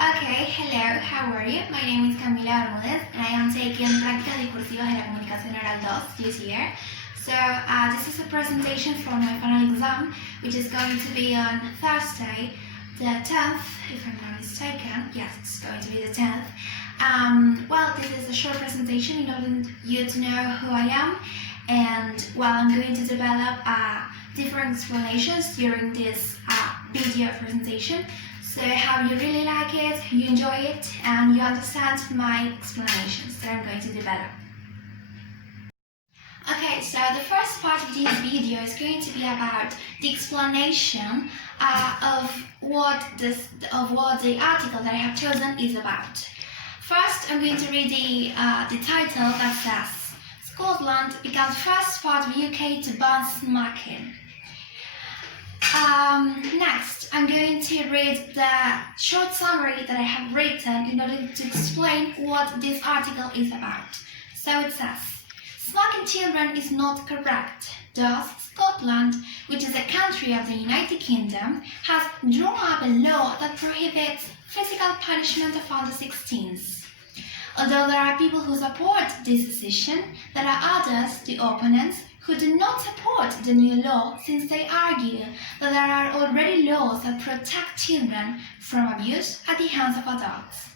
Okay, hello, how are you? My name is Camila Bermúdez and I am taking Prácticas Discursivas de la Comunicación Oral 2 this year. So this is a presentation for my final exam, which is going to be on Thursday, the 10th, if I'm not mistaken. Yes, it's going to be the 10th. Well, this is a short presentation in order for you to know who I am, and I'm going to develop different explanations during this video presentation. So I hope you really like it, you enjoy it, and you understand my explanations that I'm going to develop. Okay, so the first part of this video is going to be about the explanation of what the article that I have chosen is about. First, I'm going to read the title that says Scotland becomes first part of UK to ban smacking. Next, I'm going to read the short summary that I have written in order to explain what this article is about. So it says, smacking children is not correct. Thus, Scotland, which is a country of the United Kingdom, has drawn up a law that prohibits physical punishment of under 16s. Although there are people who support this decision, there are others, the opponents, who do not support the new law since they argue that there are already laws that protect children from abuse at the hands of adults.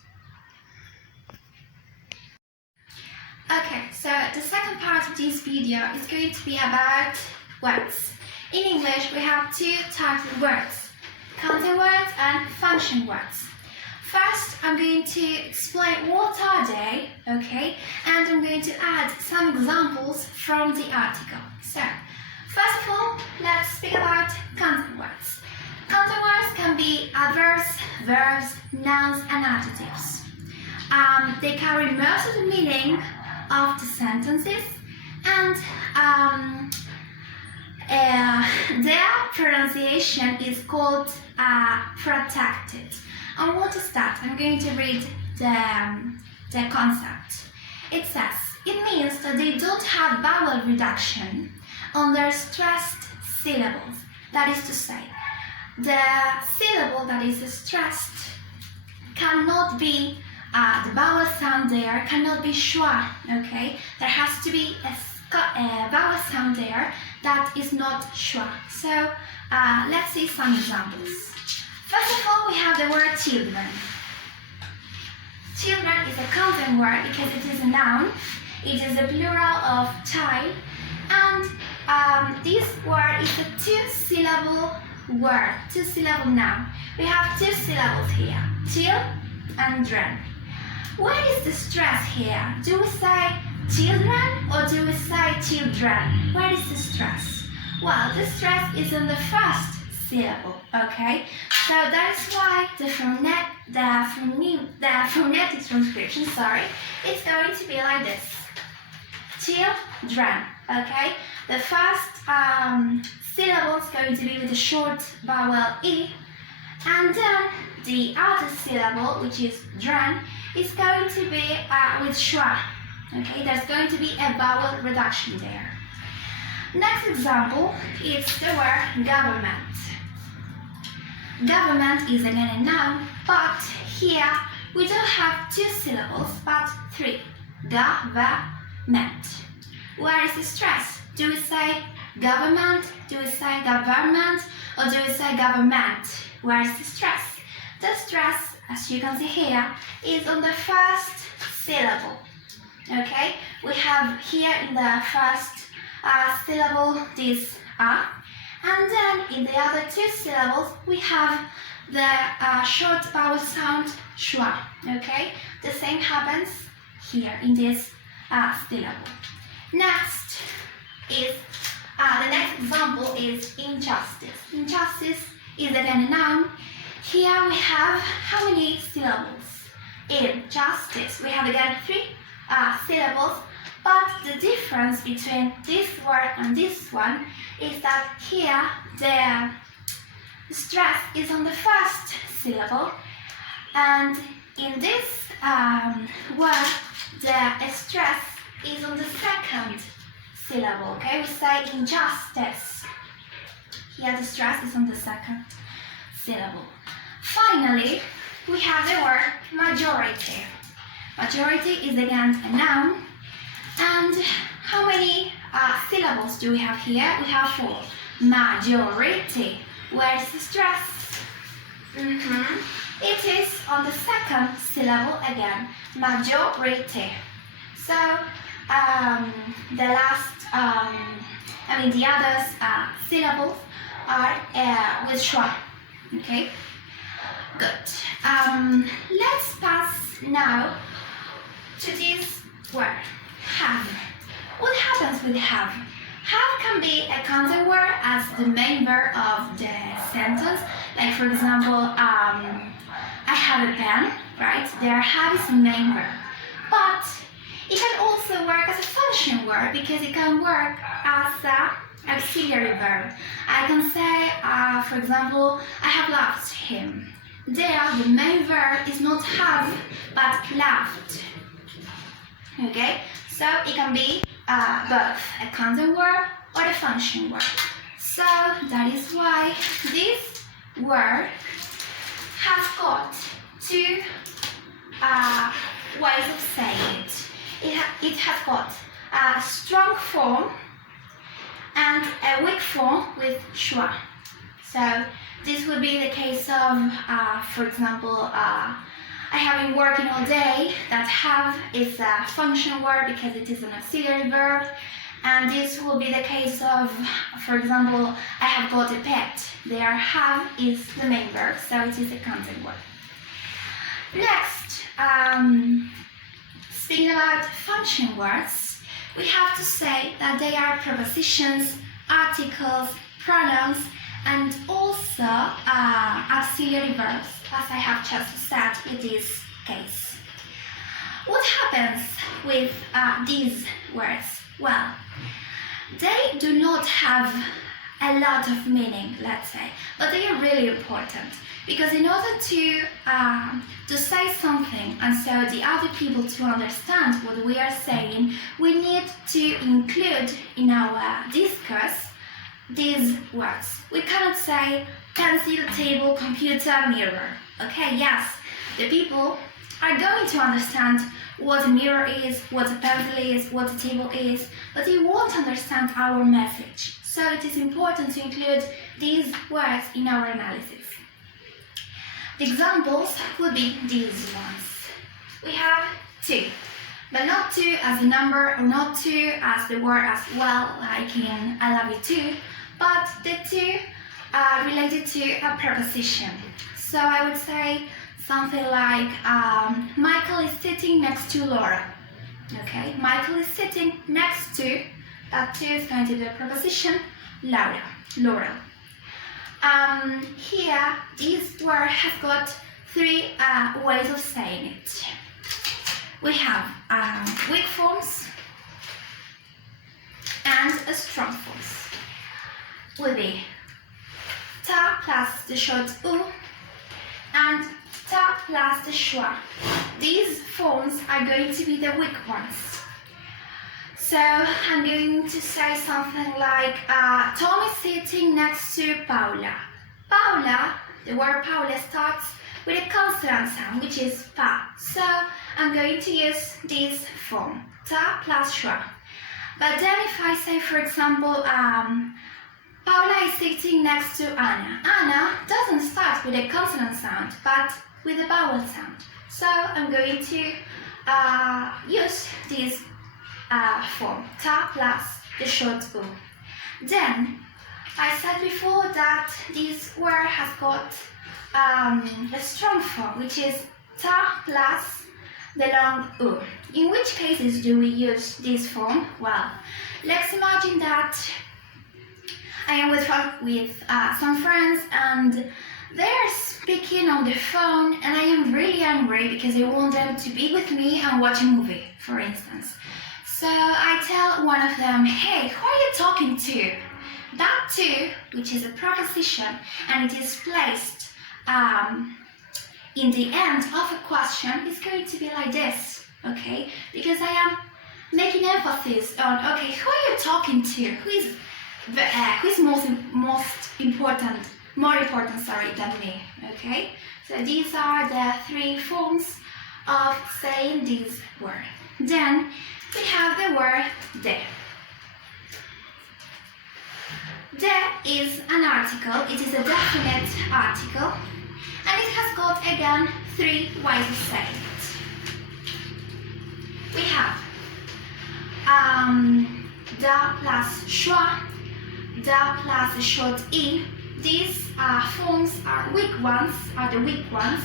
Okay, so the second part of this video is going to be about words. In English, we have two types of words, content words and function words. First, I'm going to explain what are they, okay, and I'm going to add some examples from the article. So, first of all, let's speak about content words. Content words can be adverbs, verbs, nouns, and adjectives. They carry most of the meaning of the sentences, and their pronunciation is called protected. And what is that? I'm going to read the concept. It says, it means that they don't have vowel reduction on their stressed syllables. That is to say, the syllable that is stressed cannot be, the vowel sound there cannot be schwa, okay? There has to be a vowel sound there that is not schwa. So let's see some examples. First of all, we have the word children. Children is a content word because it is a noun. It is a plural of child, and this word is a two-syllable word, two-syllable noun. We have two syllables here, chill and dren. Where is the stress here? Do we say children or do we say children? Where is the stress? Well, the stress is on the first syllable, okay? So that is why the phonetic transcription, it's going to be like this. Children, okay? The first syllable is going to be with a short vowel E, and then the other syllable, which is dren, is going to be with schwa, okay? There's going to be a vowel reduction there. Next example is the word government. Government is again a noun, but here we don't have two syllables, but three. Government. Where is the stress? Do we say government? Do we say government? Or do we say government? Where is the stress? The stress, as you can see here, is on the first syllable. Okay? We have here in the first syllable this a. And then in the other two syllables, we have the short vowel sound schwa, okay? The same happens here in this syllable. Next is, the next example is injustice. Injustice is again a noun. Here we have how many syllables? Injustice. We have again three syllables. But the difference between this word and this one is that here the stress is on the first syllable, and in this word the stress is on the second syllable. Okay, we say injustice. Here the stress is on the second syllable. Finally, we have the word majority. Majority is again a noun. And how many syllables do we have here? We have 4. Majority. Where is the stress? It is on the second syllable again. Majority. So the other syllables are with schwa. Okay. Good. Let's pass now to this word. Have. What happens with have? Have can be a counter word as the main verb of the sentence. Like for example, I have a pen, right? There have is the main verb. But it can also work as a function word because it can work as an auxiliary verb. I can say, for example, I have loved him. There, the main verb is not have, but loved. Okay? So it can be both a content word or a function word. So that is why this word has got 2 ways of saying it. It has got a strong form and a weak form with schwa. So this would be the case of, for example, I have been working all day. That have is a function word because it is an auxiliary verb. And this will be the case of, for example, I have got a pet. There have is the main verb, so it is a content word. Next, speaking about function words, we have to say that they are prepositions, articles, pronouns, and also auxiliary verbs, as I have just said in this case. What happens with these words? Well, they do not have a lot of meaning, let's say, but they are really important because in order to say something and so the other people to understand what we are saying, we need to include in our discourse these words. We cannot say pencil, table, computer, mirror. Okay, yes, the people are going to understand what a mirror is, what a pencil is, what a table is, but they won't understand our message. So it is important to include these words in our analysis. The examples would be these ones. We have 2, but not 2 as a number or not 2 as the word as well, like in I love you too, but the 2 are related to a preposition. So I would say something like Michael is sitting next to Laura. Okay, Michael is sitting next to, that 2 is going to be a preposition, Laura. Here, this word has got 3 ways of saying it. We have weak forms and a strong forms. Will be ta plus the short u and ta plus the schwa. These forms are going to be the weak ones. So I'm going to say something like Tom is sitting next to Paula. Paula, the word Paula starts with a consonant sound, which is pa. So I'm going to use this form, ta plus schwa. But then if I say, for example, Paula is sitting next to Anna. Anna doesn't start with a consonant sound, but with a vowel sound. So I'm going to use this form, ta plus the short u. Then, I said before that this word has got a strong form, which is ta plus the long u. In which cases do we use this form? Well, let's imagine that I am with some friends and they are speaking on the phone and I am really angry because I want them to be with me and watch a movie, for instance. So I tell one of them, hey, who are you talking to? That to, which is a preposition, and it is placed in the end of a question, is going to be like this, okay? Because I am making emphasis on, okay, who are you talking to? Who is more important than me, okay? So these are the three forms of saying this word. Then we have the word de. De is an article, it is a definite article, and it has got again three ways of saying it. We have da plus schwa, da plus a short e. These forms are the weak ones.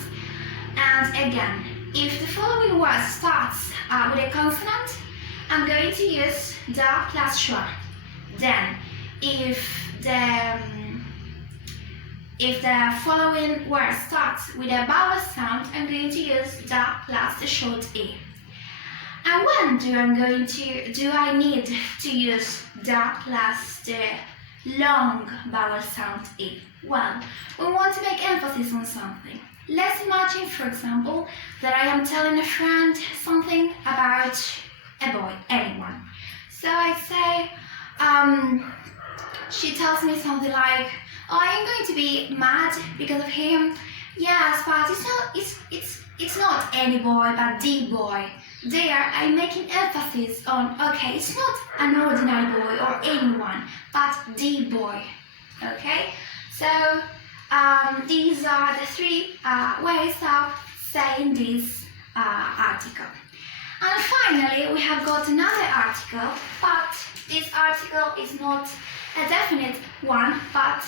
And again, if the following word starts with a consonant, I'm going to use da plus schwa. Then, if the following word starts with a vowel sound, I'm going to use da plus the short e. And when do I need to use da plus the long vowel sound e? Well, we want to make emphasis on something. Let's imagine, for example, that I am telling a friend something about a boy, anyone. So I say, she tells me something like, "Oh, I am going to be mad because of him." Yes, but it's not any boy, but the boy. There, I'm making emphasis on, okay, it's not an ordinary boy or anyone, but the boy. Okay, so these are the three ways of saying this article. And finally, we have got another article, but this article is not a definite one, but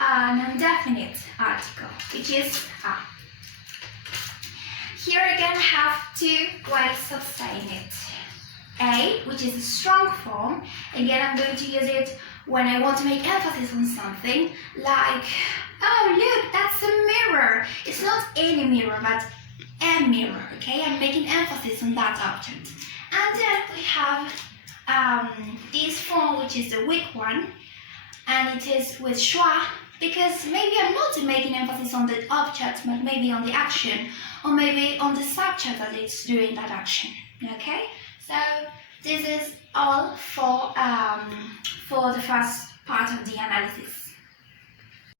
an indefinite article, which is a. Here again I have two ways of saying it. A, which is a strong form. Again, I'm going to use it when I want to make emphasis on something, like, "Oh, look, that's a mirror." It's not any mirror, but a mirror, okay? I'm making emphasis on that object. And then we have this form, which is the weak one, and it is with schwa, because maybe I'm not making emphasis on the object, but maybe on the action, or maybe on the subject that is doing that action, okay? So this is all for the first part of the analysis.